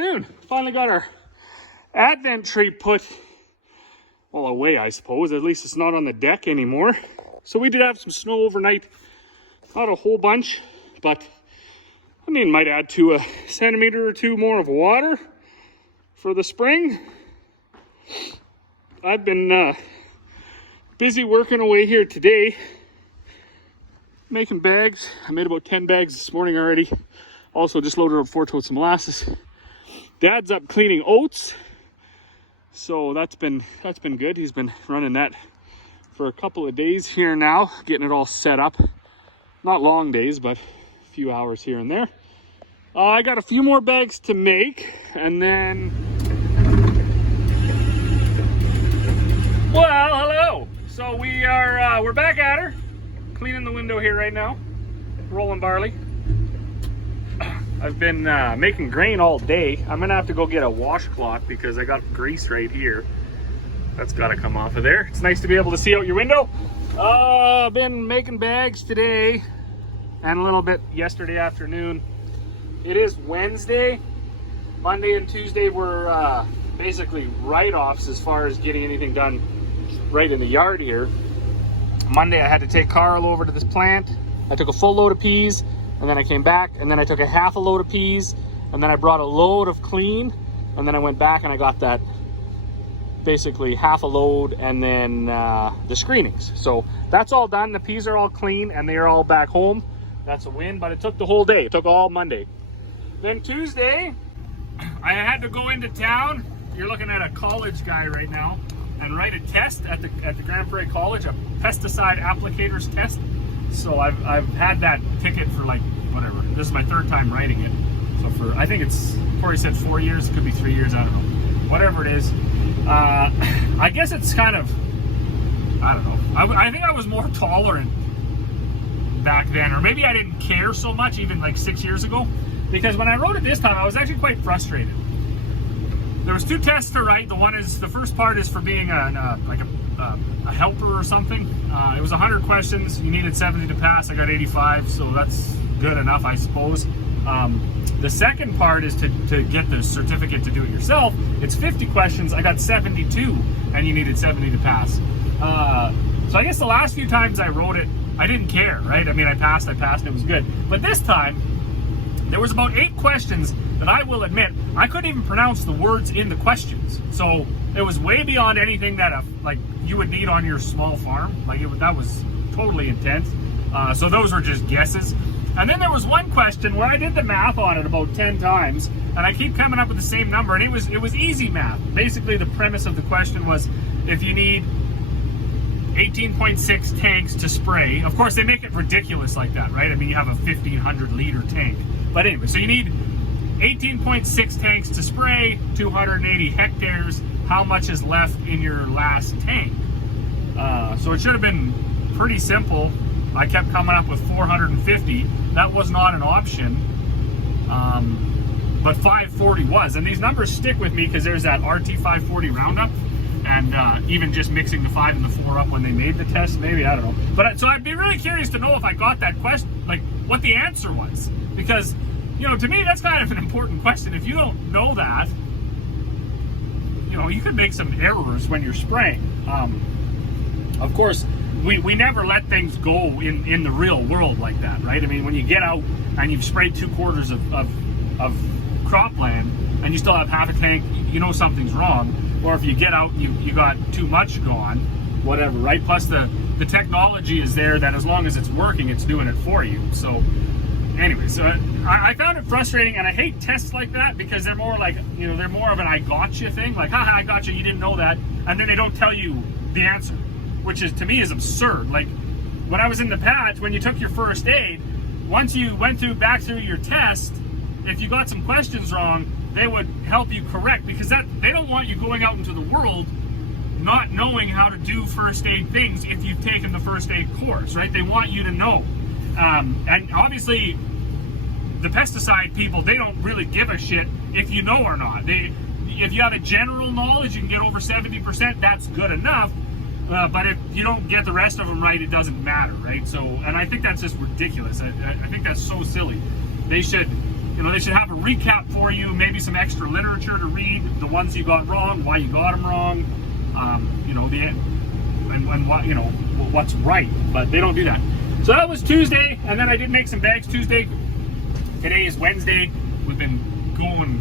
afternoon. Finally got our Advent tree put, well, away, I suppose. At least it's not on the deck anymore. So we did have some snow overnight. Not a whole bunch, but I mean, might add to a centimeter or two more of water for the spring. I've been busy working away here today, making bags. I made about 10 bags this morning already. Also just loaded up 4 totes of molasses. Dad's up cleaning oats, so that's been good. He's been running that for a couple of days here now, getting it all set up. Not long days, but a few hours here and there. I got a few more bags to make, and then, well, hello. So we're back at her, cleaning the window here right now, rolling barley. I've been making grain all day. I'm gonna have to go get a washcloth because I got grease right here. That's gotta come off of there. It's nice to be able to see out your window. I've been making bags today and a little bit yesterday afternoon. It is Wednesday. Monday and Tuesday were basically write-offs as far as getting anything done right in the yard here. Monday I had to take Carl over to this plant. I took a full load of peas, and then I came back, and then I took a half a load of peas, and then I brought a load of clean, and then I went back and I got that basically half a load, and then the screenings. So that's all done. The peas are all clean and they are all back home. That's a win, but it took the whole day. It took all Monday. Then Tuesday, I had to go into town. You're looking at a college guy right now, and write a test at the Grand Prairie College, a pesticide applicators test. So I've had that ticket for like, whatever. This is my 3rd time writing it. So for, I think it's, Corey said 4 years, it could be 3 years, I don't know. Whatever it is. I guess it's kind of, I don't know. I think I was more tolerant back then, or maybe I didn't care so much even like 6 years ago. Because when I wrote it this time, I was actually quite frustrated. There was 2 tests to write. The first part is for being a helper or something. It was 100 questions. You needed 70 to pass. I got 85, so that's good enough, I suppose. The second part is to get the certificate to do it yourself. It's 50 questions. I got 72, and you needed 70 to pass. So I guess the last few times I wrote it, I didn't care, right? I mean, I passed, it was good. But this time, there was about 8 questions that I will admit, I couldn't even pronounce the words in the questions. So it was way beyond anything that like you would need on your small farm. Like that was totally intense. So those were just guesses. And then there was one question where I did the math on it about 10 times, and I keep coming up with the same number, and it was easy math. Basically, the premise of the question was, if you need 18.6 tanks to spray, of course they make it ridiculous like that, right? I mean, you have a 1,500 liter tank. But anyway, so you need 18.6 tanks to spray, 280 hectares. How much is left in your last tank? So it should have been pretty simple. I kept coming up with 450. That was not an option, but 540 was. And these numbers stick with me because there's that RT 540 Roundup, and even just mixing the 5 and the 4 up when they made the test, maybe, I don't know. But so I'd be really curious to know if I got that question, like what the answer was, because you know, to me that's kind of an important question. If you don't know that, you know, you could make some errors when you're spraying. Of course, we never let things go in the real world like that, right? I mean, when you get out and you've sprayed 2/4 of cropland and you still have half a tank, you know something's wrong. Or if you get out and you got too much gone, whatever, right? Plus the technology is there that as long as it's working, it's doing it for you. So anyway, so I found it frustrating, and I hate tests like that because they're more like, you know, they're more of an I gotcha thing. Like, haha, I gotcha, you didn't know that. And then they don't tell you the answer, which is, to me, is absurd. Like, when I was in the patch, when you took your first aid, once you went back through your test, if you got some questions wrong, they would help you correct, because they don't want you going out into the world not knowing how to do first aid things if you've taken the first aid course, right? They want you to know. And obviously, the pesticide people, they don't really give a shit if you know or not. If you have a general knowledge, you can get over 70%, that's good enough. But if you don't get the rest of them right, it doesn't matter, right? So, and I think that's just ridiculous. I think that's so silly. They should, you know, they should have a recap for you, maybe some extra literature to read, the ones you got wrong, why you got them wrong, you know, and what, you know, what's right, but they don't do that. So that was Tuesday, and then I did make some bags Tuesday. Today is Wednesday. We've been going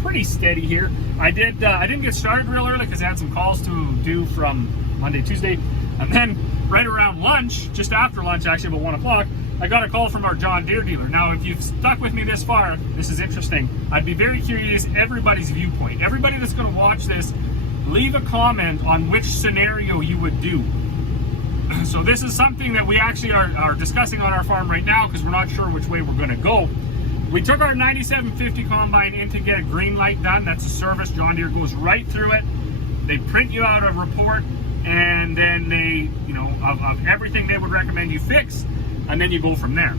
pretty steady here. I didn't get started real early because I had some calls to do from Monday, Tuesday, and then right around lunch, just after lunch, actually about 1 o'clock, I got a call from our John Deere dealer. Now, if you've stuck with me this far, this is interesting. I'd be very curious, everybody's viewpoint. Everybody that's going to watch this, leave a comment on which scenario you would do. So this is something that we actually are discussing on our farm right now because we're not sure which way we're going to go. We took our 9750 combine in to get a green light done. That's a service. John Deere goes right through it. They print you out a report, and then they, you know, of everything they would recommend you fix, and then you go from there.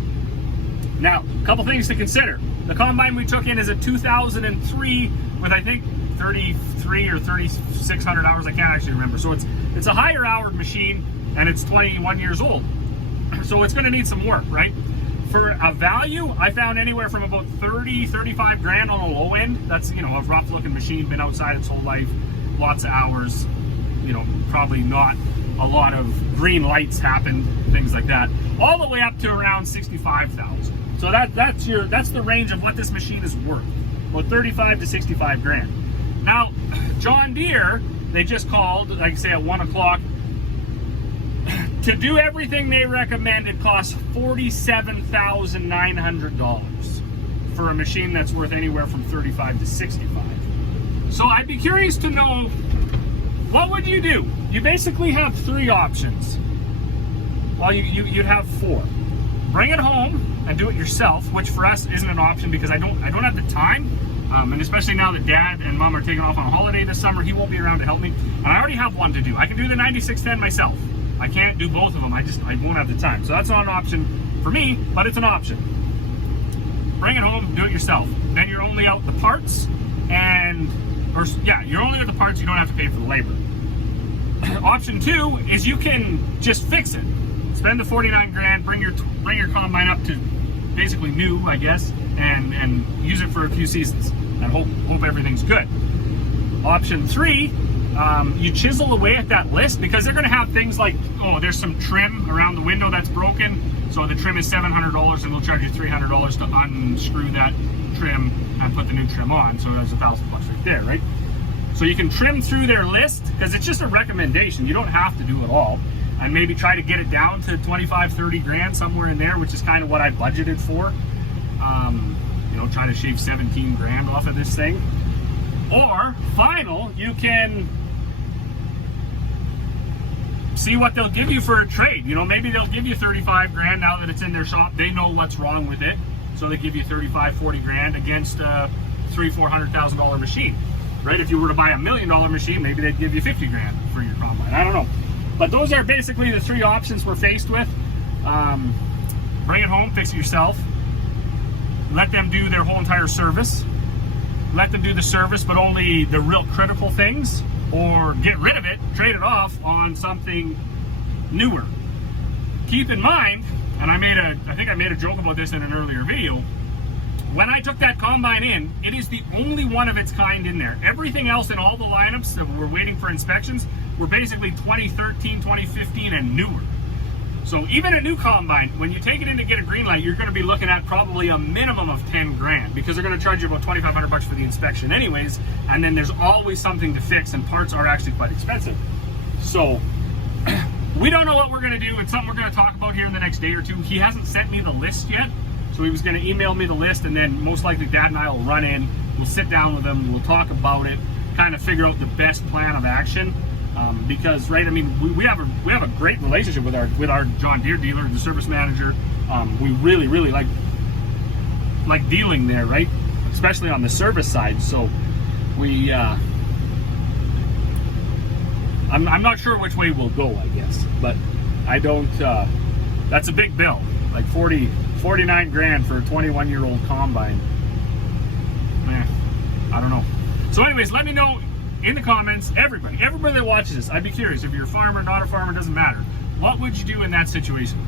Now, a couple things to consider. The combine we took in is a 2003 with, I think, 33 or 3,600 hours. I can't actually remember. So it's a higher hour machine, and it's 21 years old. So it's going to need some work, right? For a value, I found anywhere from about 30, 35 grand on the low end. That's, you know, a rough looking machine, been outside its whole life, lots of hours, you know, probably not a lot of green lights happened, things like that, all the way up to around 65,000. So that's the range of what this machine is worth, about 35 to 65 grand. Now, John Deere, they just called, like I say, at 1 o'clock. To do everything they recommend, it costs $47,900 for a machine that's worth anywhere from 35 to 65. So I'd be curious to know, what would you do? You basically have three options. Well, you'd have four. Bring it home and do it yourself, which for us isn't an option because I don't have the time. And especially now that Dad and Mom are taking off on a holiday this summer, he won't be around to help me. And I already have one to do. I can do the 9610 myself. I can't do both of them. I won't have the time. So that's not an option for me, but it's an option. Bring it home, do it yourself. Then you're only out the parts, you're only out the parts. You don't have to pay for the labor. Option two is you can just fix it. Spend the 49 grand, bring your combine up to basically new, I guess, and use it for a few seasons and hope everything's good. Option three, you chisel away at that list because they're going to have things like, oh, there's some trim around the window that's broken, so the trim is $700 and they'll charge you $300 to unscrew that trim and put the new trim on, so there's $1,000 right there, right? So you can trim through their list because it's just a recommendation. You don't have to do it all, and maybe try to get it down to 25, 30 grand, somewhere in there, which is kind of what I budgeted for. You know, trying to shave 17 grand off of this thing. Or final, you can see what they'll give you for a trade. You know, maybe they'll give you 35 grand now that it's in their shop. They know what's wrong with it, so they give you 35, 40 grand against a $300,000-$400,000 machine, right? If you were to buy $1 million machine, maybe they'd give you 50 grand for your combine. I don't know, but those are basically the three options we're faced with. Bring it home, fix it yourself. Let them do their whole entire service. Let them do the service, but only the real critical things, or get rid of it, trade it off on something newer. Keep in mind, and I think I made a joke about this in an earlier video, when I took that combine in, it is the only one of its kind in there. Everything else in all the lineups that were waiting for inspections were basically 2013, 2015 and newer. So even a new combine, when you take it in to get a green light, you're going to be looking at probably a minimum of 10 grand because they're going to charge you about $2,500 for the inspection anyways, and then there's always something to fix, and parts are actually quite expensive. So we don't know what we're going to do. It's something we're going to talk about here in the next day or two. He hasn't sent me the list yet, so he was going to email me the list, and then most likely Dad and I will run in, we'll sit down with him, we'll talk about it, kind of figure out the best plan of action. Because, right, I mean, we have a great relationship with our John Deere dealer, the service manager. We really like dealing there, right? Especially on the service side. So we, I'm not sure which way we'll go, I guess, but I don't. That's a big bill, like 49 grand for a 21-year-old combine. I don't know. So, anyways, let me know in the comments, everybody that watches this. I'd be curious, if you're a farmer, not a farmer, doesn't matter. What would you do in that situation?